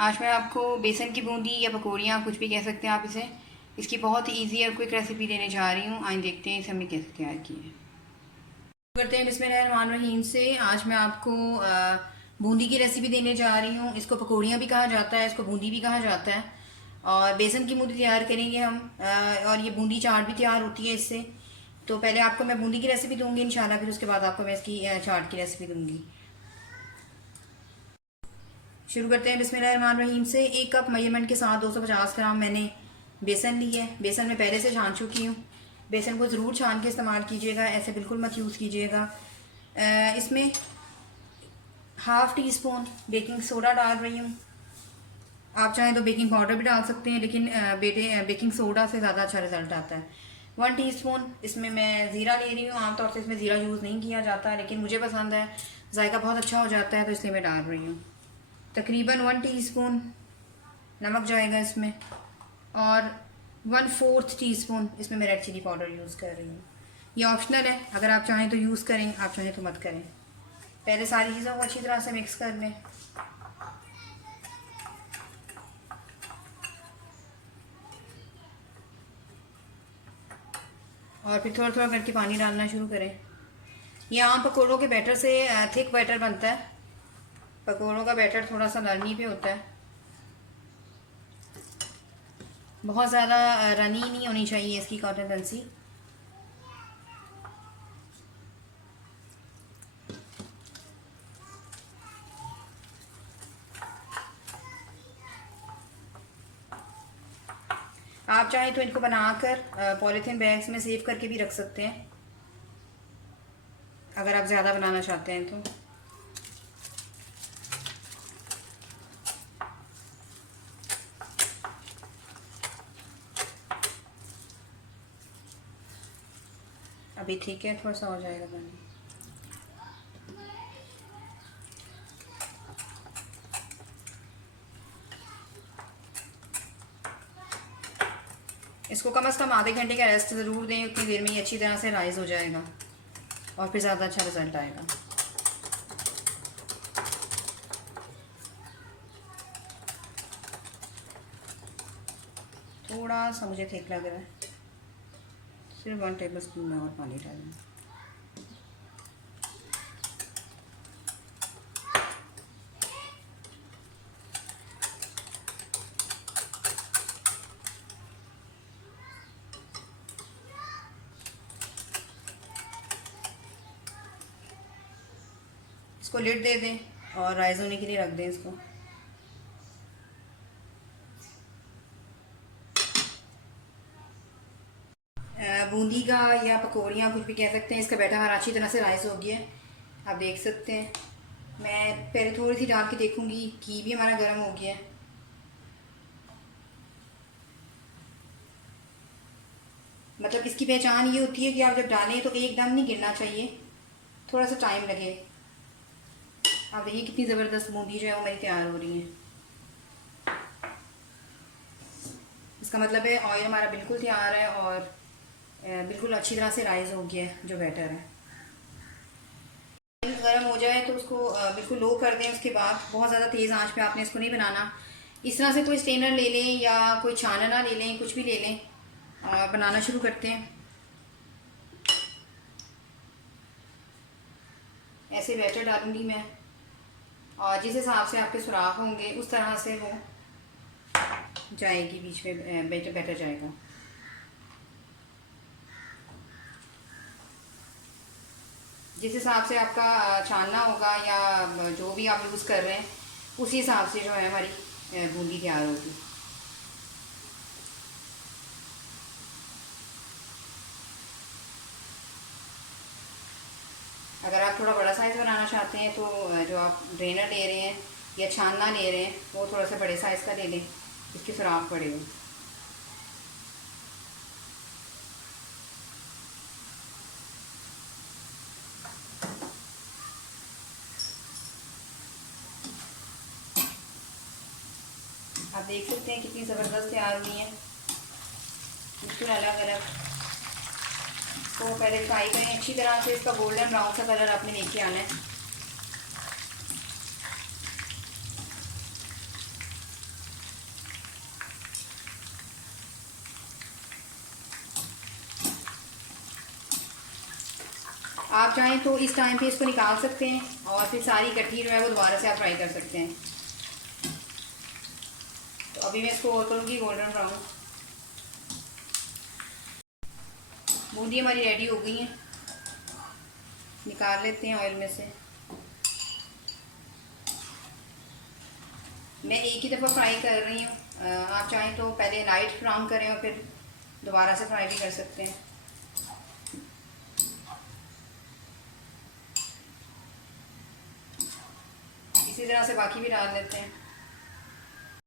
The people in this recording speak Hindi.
आज मैं आपको बेसन की बूंदी या पकौड़ियाँ कुछ भी कह सकते हैं आप इसे, इसकी बहुत ही ईजी और क्विक रेसिपी देने जा रही हूँ। आइए देखते हैं इसे हमने कैसे तैयार की है। करते हैं बिस्मिल्लाहिर्रहमानिर्रहीम से। आज मैं आपको बूंदी की रेसिपी देने जा रही हूँ। इसको पकौड़ियाँ भी कहा जाता है, इसको बूंदी भी कहा जाता है। और बेसन की बूंदी तैयार करेंगे हम, और ये बूंदी चाट भी तैयार होती है इससे। तो पहले आपको मैं बूंदी की रेसिपी दूंगी इंशाल्लाह, फिर उसके बाद आपको मैं इसकी चाट की रेसिपी दूंगी। शुरू करते हैं बिस्मिल्लाहिर्रहमानिर्रहीम से। 1 कप मेजरमेंट के साथ 250 ग्राम मैंने बेसन ली है। बेसन में पहले से छान चुकी हूँ। बेसन को ज़रूर छान के इस्तेमाल कीजिएगा, ऐसे बिल्कुल मत यूज़ कीजिएगा। इसमें ½ टी स्पून बेकिंग सोडा डाल रही हूँ। आप चाहें तो बेकिंग पाउडर भी डाल सकते हैं, लेकिन बेकिंग सोडा से ज़्यादा अच्छा रिजल्ट आता है। 1 टीस्पून इसमें मैं ज़ीरा ले रही हूँ। आमतौर से इसमें ज़ीरा यूज़ नहीं किया जाता, लेकिन मुझे पसंद है, जायका बहुत अच्छा हो जाता है, तो इसलिए मैं डाल रही हूँ। तकरीबन 1 टीस्पून नमक जाएगा इसमें, और 1/4 टीस्पून इसमें मैं रेड चिली पाउडर यूज़ कर रही हूँ। ये ऑप्शनल है, अगर आप चाहें तो यूज़ करें, आप चाहें तो मत करें। पहले सारी चीज़ों को अच्छी तरह से मिक्स कर लें। और फिर थोड़ा थोड़ा करके पानी डालना शुरू करें। ये आम पकौड़ों के बैटर से थिक बैटर बनता है। पकौड़ों का बैटर थोड़ा सा नरमी पे होता है, बहुत ज़्यादा रनी नहीं होनी चाहिए इसकी कंसिस्टेंसी। आप चाहें तो इनको बनाकर पॉलीथीन बैग्स में सेव करके भी रख सकते हैं, अगर आप ज़्यादा बनाना चाहते हैं तो। अभी ठीक है, थोड़ा सा हो जाएगा पानी। इसको कम से कम आधे घंटे का रेस्ट ज़रूर दें, उतनी देर में ये अच्छी तरह से राइज़ हो जाएगा और फिर ज़्यादा अच्छा रिजल्ट आएगा। थोड़ा सा मुझे ठीक लग रहा है, सिर्फ 1 टेबल स्पून में और पानी डालें। इसको लिड दे दें और राइज़ होने के लिए रख दें इसको। बूंदी का या पकौड़ियाँ कुछ भी कह सकते हैं, इसका बैटर हमारा अच्छी तरह से राइज़ हो गया है, आप देख सकते हैं। मैं पहले थोड़ी सी डाल के देखूँगी, घी भी हमारा गर्म हो गया है। मतलब इसकी पहचान ये होती है कि आप जब डालें तो एकदम नहीं गिरना चाहिए, थोड़ा सा टाइम लगे। आप देखिए कितनी ज़बरदस्त बूंदी जो है वो मेरी तैयार हो रही है। इसका मतलब है ऑयल हमारा बिल्कुल तैयार है और बिल्कुल अच्छी तरह से राइज़ हो गया है जो बैटर है। गर्म हो जाए तो उसको बिल्कुल लो कर दें। उसके बाद बहुत ज़्यादा तेज़ आंच पे आपने इसको नहीं बनाना। इस तरह से कोई स्टेनर ले लें या कोई छानना ले लें, कुछ भी ले लें, बनाना शुरू करते हैं। ऐसे बैटर डालूंगी मैं, और जिस हिसाब से आपके सुराख होंगे उस तरह से वो जाएगी, बीच में बैटर जाएगा। जिस हिसाब से आपका छानना होगा या जो भी आप यूज़ कर रहे हैं, उसी हिसाब से जो है हमारी बूंदी तैयार होगी। अगर आप थोड़ा बड़ा साइज़ बनाना चाहते हैं तो जो आप ड्रेनर ले रहे हैं या छानना ले रहे हैं वो थोड़ा सा बड़े साइज़ का ले लें, इसकी सुराख पड़े हो। आप देख सकते हैं कितनी ज़बरदस्त तैयार हुई है, बिल्कुल अलग अलग। तो पहले फ्राई करें अच्छी तरह से, इसका गोल्डन ब्राउन सा कलर आपने लेके आना है। आप चाहें तो इस टाइम पे इसको निकाल सकते हैं और फिर सारी इकट्ठी जो है वो दोबारा से आप फ्राई कर सकते हैं। तो अभी मैं इसको और करूँगी गोल्डन ब्राउन। बूंदी हमारी रेडी हो गई हैं, निकाल लेते हैं ऑयल में से। मैं एक ही दफ़ा फ्राई कर रही हूँ, आप चाहें तो पहले लाइट ब्राउन करें और फिर दोबारा से फ्राई भी कर सकते हैं। इसी तरह से बाकी भी डाल लेते हैं।